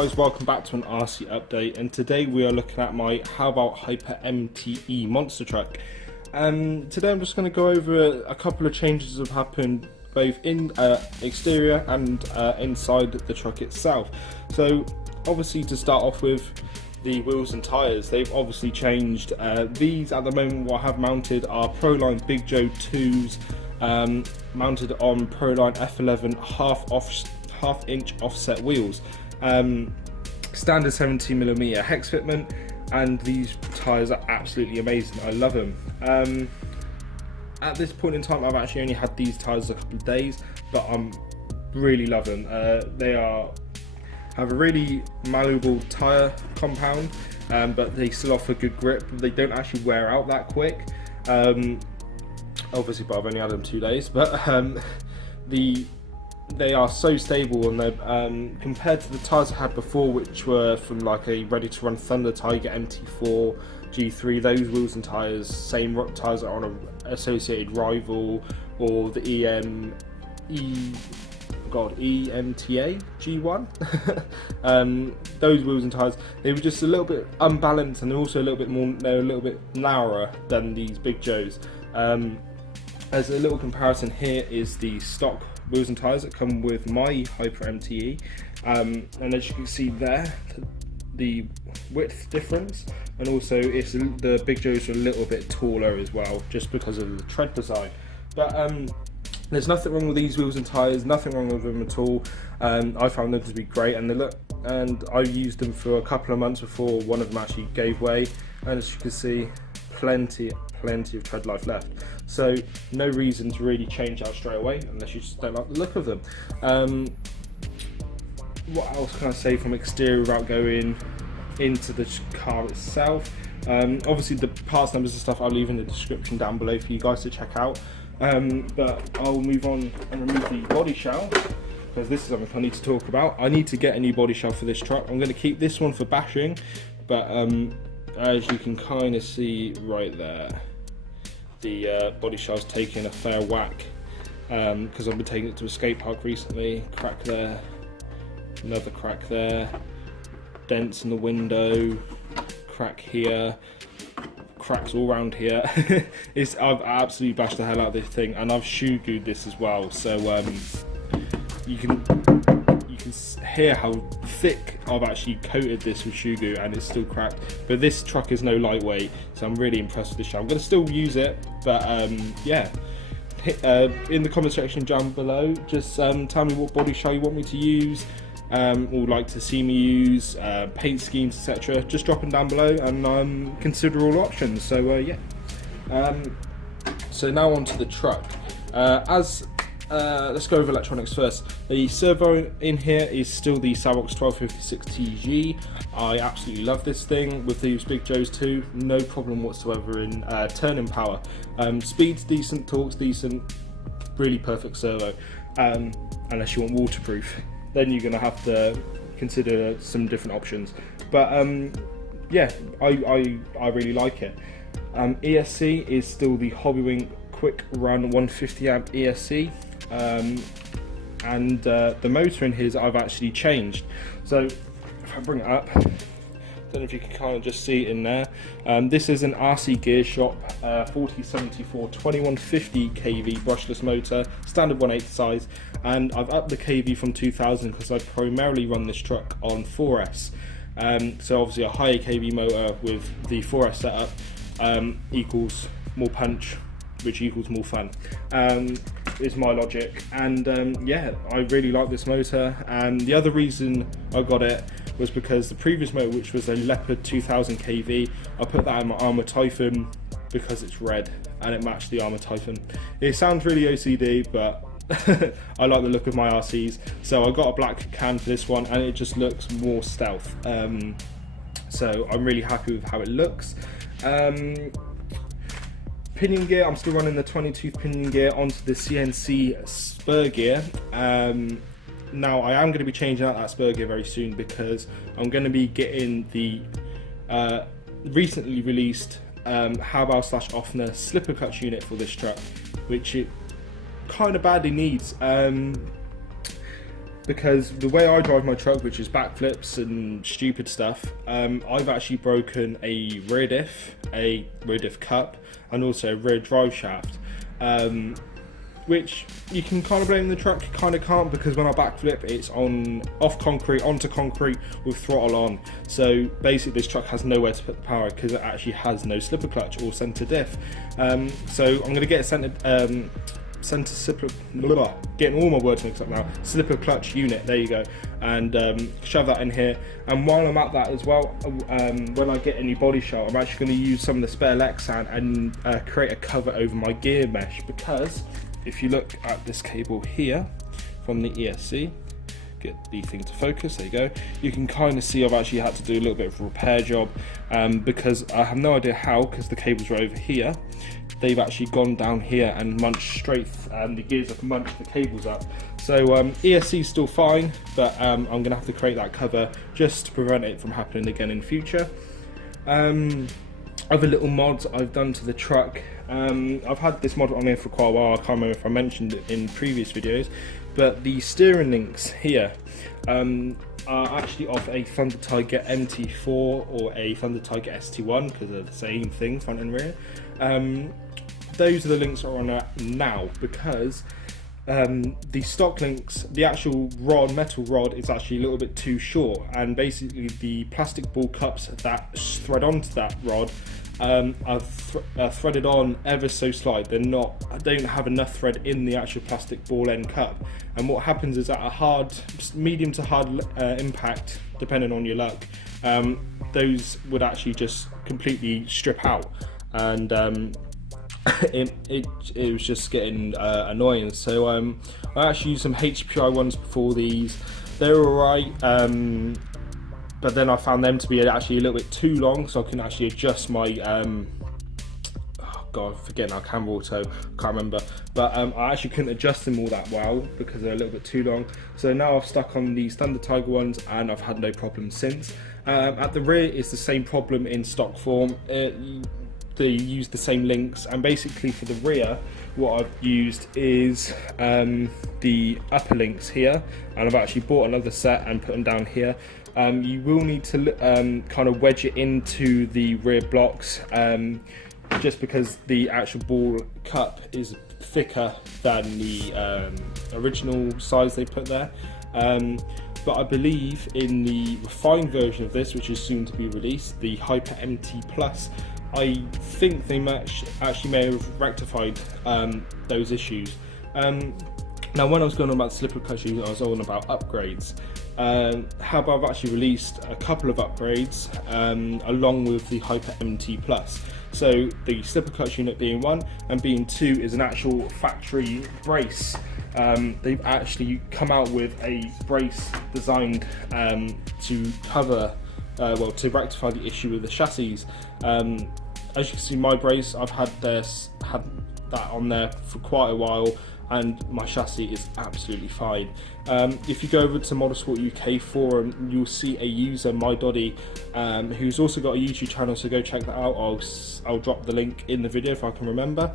guys, welcome back to an RC update, and today we are looking at my Hobao Hyper MTE monster truck. Today I'm just going to go over a couple of changes that have happened both in exterior and inside the truck itself. So obviously, to start off with, the wheels and tyres, they've obviously changed. These at the moment what I have mounted are Proline Big Joe 2s, mounted on Proline F11 half inch offset wheels, standard 17mm hex fitment, and these tyres are absolutely amazing. I love them. At this point in time I've actually only had these tyres a couple of days, but I'm really loving them. They have a really malleable tyre compound, but they still offer good grip. They don't actually wear out that quick, obviously, but I've only had them 2 days, but they are so stable, and they're compared to the tyres I had before, which were from like a ready to run Thunder Tiger MT4 G3. Those wheels and tyres, same tyres are on a associated rival or the EMTA G1. Those wheels and tyres, they were just a little bit unbalanced, and they're also a little bit narrower than these Big Joes. As a little comparison, here is the stock wheels and tyres that come with my Hyper MTE, and as you can see there, the width difference, and also the Big Joes are a little bit taller as well, just because of the tread design. But there's nothing wrong with these wheels and tyres, nothing wrong with them at all. I found them to be great, and I used them for a couple of months before one of them actually gave way, and as you can see, plenty of tread life left. So no reason to really change out straight away unless you just don't like the look of them. What else can I say from exterior without going into the car itself? Obviously the parts numbers and stuff I'll leave in the description down below for you guys to check out. But I'll move on and remove the body shell, because this is something I need to talk about. I need to get a new body shell for this truck. I'm going to keep this one for bashing, but as you can kind of see right there, the body shell's taking a fair whack, because I've been taking it to a skate park recently. Crack there, another crack there, dents in the window, crack here, cracks all around here. I've absolutely bashed the hell out of this thing, and I've SKUK'd this as well, so you can hear how thick I've actually coated this with SKUK, and it's still cracked. But this truck is no lightweight, so I'm really impressed with this shell. I'm going to still use it, but yeah. In the comment section down below, just tell me what body shell you want me to use, or like to see me use, paint schemes, etc. Just drop them down below, and consider all options. So yeah. So now on to the truck. Let's go over electronics first. The servo in here is still the SKUK 1256TG. I absolutely love this thing with these Big Joes too. No problem whatsoever in turning power. Speed's decent, torque's decent, really perfect servo. Unless you want waterproof, then you're going to have to consider some different options. But yeah, I really like it. ESC is still the Hobao Quick Run 150 amp ESC. And the motor in here I've actually changed. So if I bring it up, I don't know if you can kind of just see it in there. This is an RC Gear Shop 4074 2150 kV brushless motor, standard 1/8 size, and I've upped the kV from 2000 because I primarily run this truck on 4S. So obviously a higher kV motor with the 4S setup equals more punch, which equals more fun, is my logic. And yeah, I really like this motor, and the other reason I got it was because the previous motor, which was a Leopard 2000 kV, I put that in my Armour Typhon because it's red and it matched the Armour Typhon. It sounds really OCD, but I like the look of my RCs, so I got a black can for this one, and it just looks more stealth. So I'm really happy with how it looks. Pinion gear, I'm still running the 22 pinion gear onto the CNC spur gear. Now I am going to be changing out that spur gear very soon, because I'm going to be getting the recently released Hobao / Ofna slipper clutch unit for this truck, which it kind of badly needs. because the way I drive my truck, which is backflips and stupid stuff, I've actually broken a rear diff cup, and also a rear drive shaft, which you can kind of blame the truck, you kind of can't, because when I backflip it's off concrete onto concrete with throttle on. So basically this truck has nowhere to put the power because it actually has no slipper clutch or centre diff. So I'm going to get a getting all my words mixed up now, slipper clutch unit, there you go, and shove that in here. And while I'm at that as well, when I get a new body shot, I'm actually going to use some of the spare Lexan and create a cover over my gear mesh, because if you look at this cable here from the ESC, get the thing to focus, there you go, you can kind of see I've actually had to do a little bit of a repair job, because I have no idea how, because the cables were over here, they've actually gone down here and munched straight, the gears have munched the cables up. So ESC is still fine, but I'm going to have to create that cover just to prevent it from happening again in future. Other little mods I've done to the truck, I've had this mod on here for quite a while, I can't remember if I mentioned it in previous videos, but the steering links here are actually off a Thunder Tiger MT4 or a Thunder Tiger ST1, because they're the same thing, front and rear. Those are the links that are on now, because the stock links, the actual metal rod is actually a little bit too short, and basically the plastic ball cups that thread onto that rod are threaded on ever so slight. I don't have enough thread in the actual plastic ball end cup, and what happens is at a medium to hard impact, depending on your luck, those would actually just completely strip out, and it was just getting annoying. So I actually used some HPI ones before these. They were alright, but then I found them to be actually a little bit too long, so I can actually adjust my oh god, forget now, camera auto, can't remember, but I actually couldn't adjust them all that well because they're a little bit too long. So now I've stuck on these Thunder Tiger ones, and I've had no problem since. At the rear it's the same problem in stock form. They use the same links, and basically for the rear what I've used is the upper links here, and I've actually bought another set and put them down here. You will need to kind of wedge it into the rear blocks, just because the actual ball cup is thicker than the original size they put there. But I believe in the refined version of this, which is soon to be released, the Hyper MTE Plus, I think they actually may have rectified those issues. Now when I was going on about slipper clutch, I was on about upgrades. Hobao have actually released a couple of upgrades along with the Hyper MTE Plus. So the slipper clutch unit being one, and being two is an actual factory brace. They've actually come out with a brace designed to cover, to rectify the issue with the chassis. As you can see, my brace, I've had that on there for quite a while, and my chassis is absolutely fine. If you go over to Motorsport UK forum, you'll see a user, MyDoddy, who's also got a YouTube channel, so go check that out. I'll drop the link in the video if I can remember.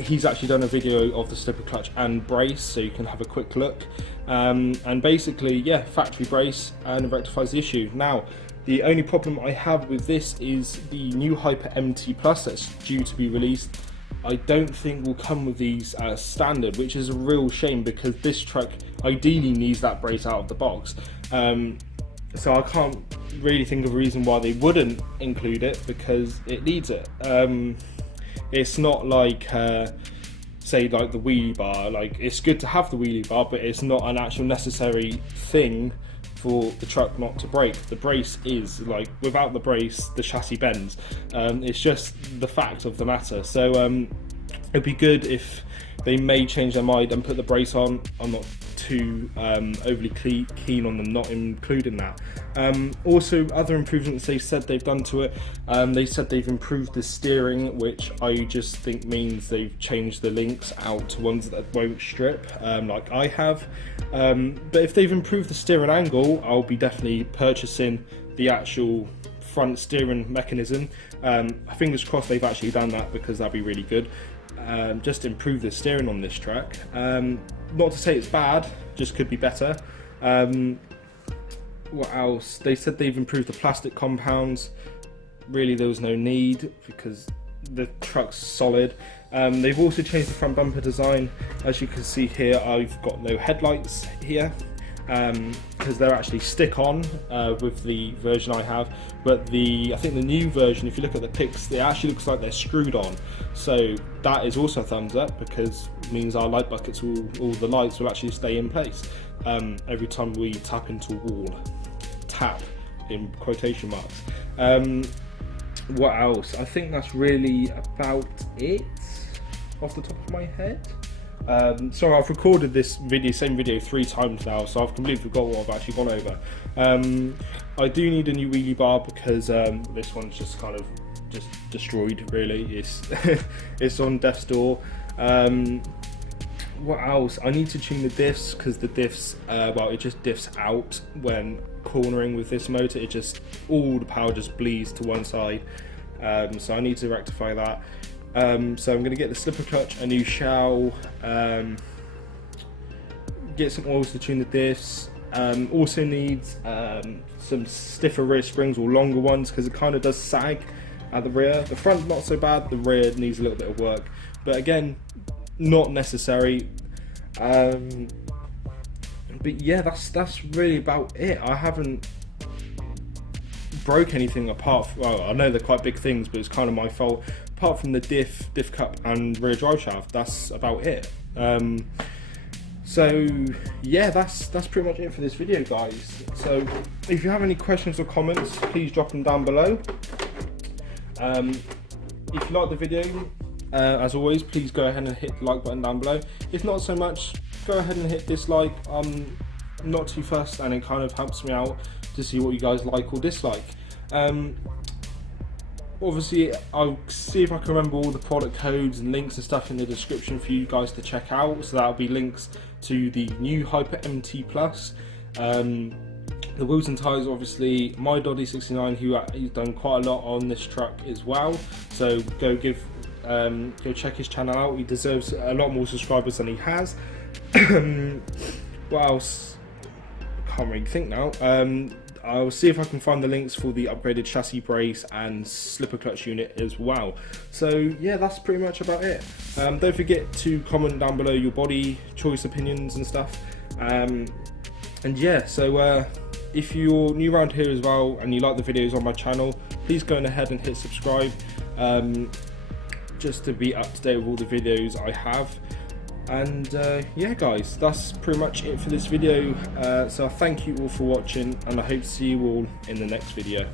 He's actually done a video of the slipper clutch and brace, so you can have a quick look. And basically, yeah, factory brace, and it rectifies the issue. Now, the only problem I have with this is the new Hyper MTE Plus that's due to be released. I don't think will come with these as standard, which is a real shame, because this truck ideally needs that brace out of the box. So I can't really think of a reason why they wouldn't include it, because it needs it. It's not like, say, like the wheelie bar. Like, it's good to have the wheelie bar, but it's not an actual necessary thing for the truck not to break. The brace is, like, without the brace, the chassis bends. It's just the fact of the matter. So it'd be good if they may change their mind and put the brace on. I'm not too overly keen on them not including that. Also, other improvements they said they've done to it, they said they've improved the steering, which I just think means they've changed the links out to ones that won't strip, like I have. But if they've improved the steering angle, I'll be definitely purchasing the actual front steering mechanism. Fingers crossed they've actually done that, because that'd be really good. Just improve the steering on this track. not to say it's bad, just could be better. What else? They said they've improved the plastic compounds. Really, there was no need because the truck's solid. They've also changed the front bumper design. As you can see here, I've got no headlights here because they're actually stick-on with the version I have. But I think the new version, if you look at the pics, it actually looks like they're screwed on. So that is also a thumbs up, because it means our light buckets, all the lights will actually stay in place every time we tap into a wall. Tap in quotation marks. What else? I think that's really about it off the top of my head. Sorry, I've recorded this same video 3 times now, so I've completely forgot what I've actually gone over. I do need a new wheelie bar because this one's just kind of just destroyed, really. It's on death's door. What else? I need to tune the diffs, because the diffs, well, it just diffs out when cornering with this motor. It just, all the power just bleeds to one side. So I need to rectify that. So I'm going to get the slipper clutch, a new shell, get some oils to tune the diffs. Also needs some stiffer rear springs, or longer ones, because it kind of does sag at the rear. The front not so bad, the rear needs a little bit of work, but again, not necessary. But yeah, that's really about it. I haven't broke anything apart from, well, I know they're quite big things, but it's kind of my fault. Apart from the diff cup and rear drive shaft, that's about it. So yeah, that's pretty much it for this video, guys. So if you have any questions or comments, please drop them down below. If you like the video, as always, please go ahead and hit the like button down below. If not so much, go ahead and hit dislike. I'm not too fussed, and it kind of helps me out to see what you guys like or dislike. Obviously, I'll see if I can remember all the product codes and links and stuff in the description for you guys to check out. So that'll be links to the new Hyper MTE Plus, the wheels and tyres, obviously my Doddy69, who's done quite a lot on this truck as well. So go check his channel out. He deserves a lot more subscribers than he has. What else? I can't really think now. I'll see if I can find the links for the upgraded chassis brace and slipper clutch unit as well. So yeah, that's pretty much about it. Don't forget to comment down below your body choice opinions and stuff. And yeah, so if you're new around here as well and you like the videos on my channel, please go ahead and hit subscribe, just to be up to date with all the videos I have. And yeah guys, that's pretty much it for this video. So I thank you all for watching, and I hope to see you all in the next video.